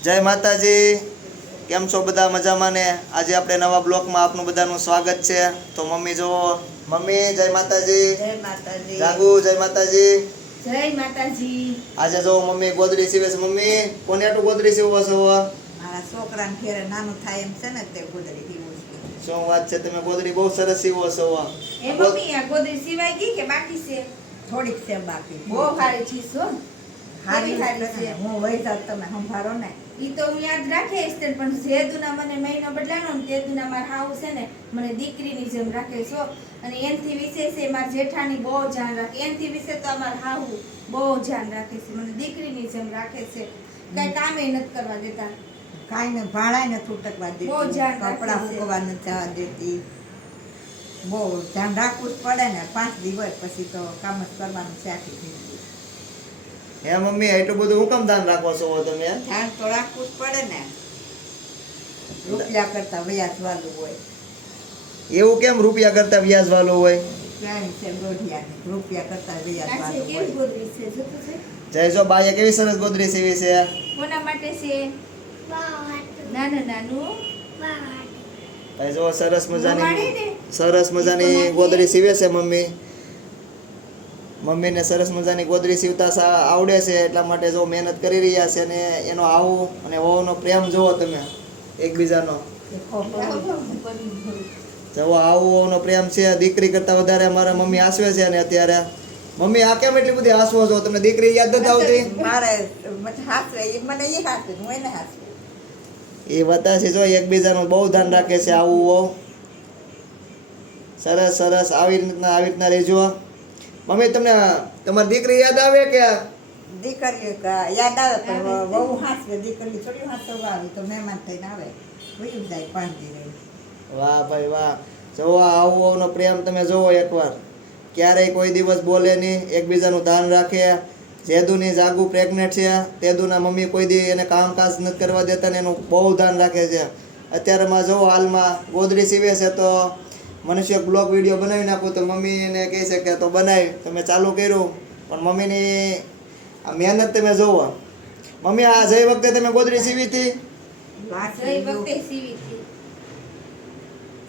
જય માતાજી, કેમ છો બધા? મજામાં ને? આજે આપણે નવા બ્લોકમાં આપનું બધાનું સ્વાગત છે. તો મમ્મી જો, મમ્મી જય માતાજી. જય માતાજી. જાગુ જય માતાજી. જય માતાજી. આજે જો મમ્મી ગોદડી સીવે છે. મમ્મી કોને આટલું ગોદડી સીવો છો? મારા છોકરાને ઘેરે નાનું થાય એમ છે ને તે ગોદડી સીવું છું. શું વાત છે, તમે ગોદડી બહુ સરસ સીવો છો. એ મમ્મી આ ગોદડી સિવાય ગઈ કે બાકી છે? થોડીક છે બાકી. બહુ સારી ચીજ હો. હારી હારી છે ને. હું વહી જાત તમે સંભાળો ને. ઈ તો હું યાદ રાખીશ તે, પણ જે દુના મને મહિનો બદલાનો ને તે દુના માર હાવ છે ને મને દીકરીની જેમ રાખે છો. અને એનથી વિશેષ એ માર જેઠાણી બહુ ધ્યાન રાખે. એનથી વિશે તો અમાર હાવ બહુ ધ્યાન રાખે છે, મને દીકરીની જેમ રાખે છે. કઈ કામે નથી કરવા દેતા. કાંઈ ને ભાડાય ને છૂટકવા બહુ દેતી, ધ્યાન રાખે કપડાં છે. મૂકવા નથી જવા દેતી. બહુ ધ્યાન રાખવું જ પડે ને. 5 દિવસ પછી તો કામ જ કરવાનું છે આખી જિંદગી. હે મમ્મી, એટલું બધું હું કામ ધ્યાન રાખો છો તમે? ધ્યાન તો રાખવું જ પડે ને. રૂપિયા કરતા વ્યાજ વાળું હોય. એવું કેમ રૂપિયા કરતા વ્યાજ વાળું હોય? ક્યાંય છે દોઢિયાની. રૂપિયા કરતા વ્યાજ આ છે વાળું કેવી હોય. ગોદડી છે, જોતું છે? જય જો બાઈએ કેવી સરસ ગોદડી સીવી છે. કોના માટે છે? નાનું નાનું ભાઈ જો સરસ રમાડે મજાની ને? સરસ મજાની ગોદડી સીવે છે મમ્મી. મમ્મીને સરસ મજાની ગોદડી સીવતા આવડે છે, એટલા માટે જો મહેનત કરી રહ્યા છે. અને એનો આવું અને વહુનો પ્રેમ જોવો તમે એકબીજાનો. જવો આવું વહુનો પ્રેમ છે. દીકરી કરતા વધારે અમારા મમ્મી આસવે છે. અને અત્યારે મમ્મી આ કેમ એટલી બધી આસવો છો? તમને દીકરી યાદ નથી આવતી? મારે હાસવે એ મને એ હાસવે, હું એને હાસવે. એ બતાશે જો એકબીજાનું બહુ ધ્યાન રાખે છે. આવું વહુ સરસ સરસ આવી રીતના રહેજો. મમ્મી તમને તમારી દીકરી યાદ આવે કે? દીકરી યાદ આવે પણ બહુ હાસવે. દીકરી થોડી હાસવવા આવી તો મહેમાન થઈને આવે, વયું જાય 5 દિવસ. વાહ ભાઈ વાહ. જોવો આવું વહુનો પ્રેમ તમે જોવો એકવાર. ક્યારેય કોઈ દિવસ બોલે નહીં, એકબીજાનું ધ્યાન રાખે. જેદુની જાગુ પ્રેગ્નેન્ટ છે, તેદુના મમ્મી કોઈ દી એને કામકાજ નથી કરવા દેતા ને એનું બહુ ધ્યાન રાખે છે. અત્યારેમાં જોવો હાલમાં ગોદડી સીવે છે, તો મનુષ્ય બ્લોગ વિડીયો બનાવી નાખું તો મમ્મી એને કહે છે કે તો બનાવી. તમે ચાલુ કર્યું પણ મમ્મીની આ મહેનત તમે જોવો. મમ્મી આ જઈ વખતે તમે ગોદડી સીવી હતી? જઈ વખતે સીવી હતી.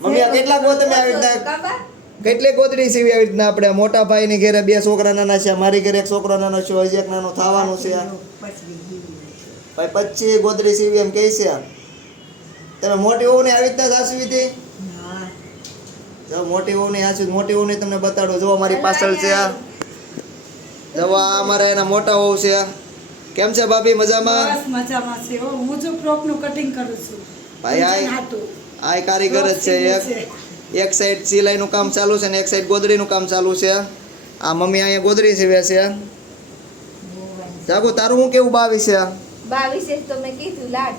મમ્મી આ કેટલા ગો તમે આવી રીતના કાબા? કેટલી ગોદડી સીવી આવી રીતના? આપણે મોટા ભાઈની ઘરે 2 છોકરા નાના છે, મારી ઘરે 1 છોકરો નાનો છે, હજી એક નાનો થવાનું છે. ભાઈ 25 ગોદડી સીવી એમ કહે છે. તમે મોટી વહુને આવી રીતના જ હાસવી હતી? જો મોટી વહુની હાસવી, મોટી વહુની તમને બતાડો. જો અમારી પાછળ છે. જો આ અમારા એના મોટા વહુ છે. કેમ છે ભાભી, મજામાં? બસ મજામાં છે હો. હું જો ફ્રોકનું કટિંગ કરું છું. ભાઈ આ કારીગર જ છે. એક સાઈડ સિલાઈનું કામ ચાલુ છે ને એક સાઈડ ગોદડીનું કામ ચાલુ છે. આ મમ્મી અહીંયા ગોદડી સીવે છે. જાગુ તારું હું કેવું બા વિશે? 22 તો મેં કીધું લાડ.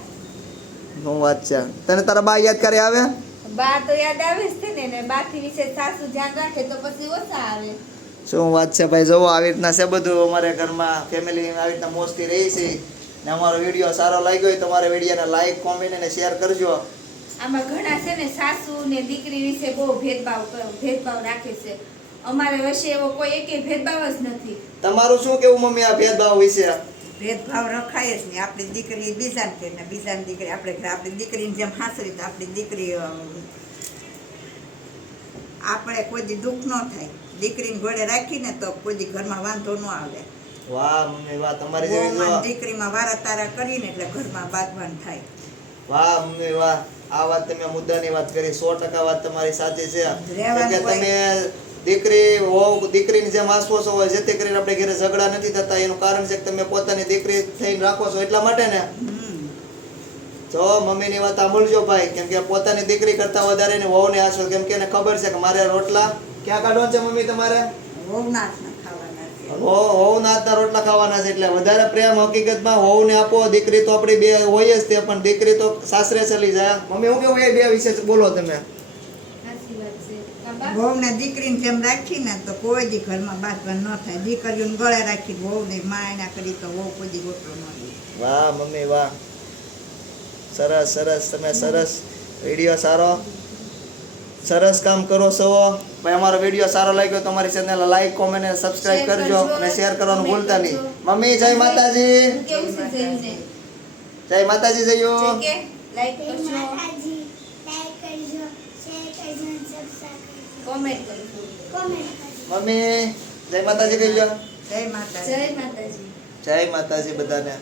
શું વાત છે? તને તારા બા યાદ કરે આવે? બા તો યાદ આવે જ છે ને બાથી વિશે સાસુ ધ્યાન રાખે તો પછી ઓછા આવે. શું વાત છે ભાઈ. જોવો આવી રીતના છે બધું અમારે ઘરમાં. ફેમિલી આવી રીતના મોજથી રહી છે. ને અમારો વિડીયો સારો લાગ્યો હોય તો અમારા વિડીયોને લાઈક, કોમેન્ટ અને શેર કરજો. આમાં ઘણા છે ને સાસુ ને દીકરી વિશે બહુ ભેદભાવ રાખે છે. અમારે વચ્ચે એવો કોઈ એકે ભેદભાવ જ નથી. તમારું શું કેવું મમ્મી આ ભેદભાવ વિશે? ભેદભાવ રખાય જ નહીં. આપણી દીકરી બીજાને કે ને બીજાની દીકરી આપણે ઘરે. આપણી દીકરીની જેમ હાસરી તો આપણી દીકરી આપણે કોઈ દી દુઃખ ન થાય. દીકરીને ઘોડે રાખીને તો કોઈ દી ઘરમાં વાંધો ન આવે. વાહ મમ્મી વાહ. તમારી જેવી જો દીકરીમાં વારા તારા કરીને એટલે ઘરમાં બાંધવાન થાય. વાહ મમ્મી વાહ. આ વાત તમે મુદ્દાની વાત કરી. 100% વાત તમારી સાચી છે. કે તમે દીકરીની જેમ આસવો છો, જેથી કરીને આપણે ઘરે ઝઘડા નથી થતા. એનું કારણ છે કે તમે પોતાની દીકરી થઈને રાખો છો એટલા માટે ને. જો મમ્મીની વાત સાંભળજો ભાઈ, કેમ કે પોતાની દીકરી કરતા વધારે એની વહુને આસવો. કેમ કે એને ખબર છે કે મારે રોટલા ક્યાં કાઢવાના છે મમ્મી તમારે? વહુના હાથના ખાવાના છે. વહુના હાથના રોટલા ખાવાના છે. એટલે વધારે પ્રેમ હકીકતમાં વહુને આપો. દીકરી તો આપણી બે હોય જ તે, પણ દીકરી તો સાસરે ચલી જાય. મમ્મી હું કેવું એ બે વિશે બોલો તમે? સાચી વાત છે. કાબા? વહુને દીકરીને જેમ રાખીને તો કોઈ દી ઘરમાં બાંધવાન ન થાય. દીકરીઓને ગળે રાખી વહુને માયના કરી તો વહુ કોઈ દી રોટલો ન દે. વાહ મમ્મી વાહ. સરસ સરસ. તમે સરસ વિડીયો સારો સરસ કામ કરો છો ભાઈ. અમારો વિડીયો સારો લાગ્યો તો અમારી ચેનલ લાઈક, કોમેન્ટ અને સબસ્ક્રાઇબ કરજો અને શેર કરવાનું ભૂલતા નહીં. મમ્મી જય માતાજી. કેવું છે જઈને? જય માતાજી જયો જે કે લાઈક કરજો માતાજી લાઈક કરજો શેર કરજો સબસ્ક્રાઇબ કરજો કોમેન્ટ કરજો કોમેન્ટ કરજો મમ્મી જય માતાજી કહેજો જય માતાજી જય માતાજી જય માતાજી બધાને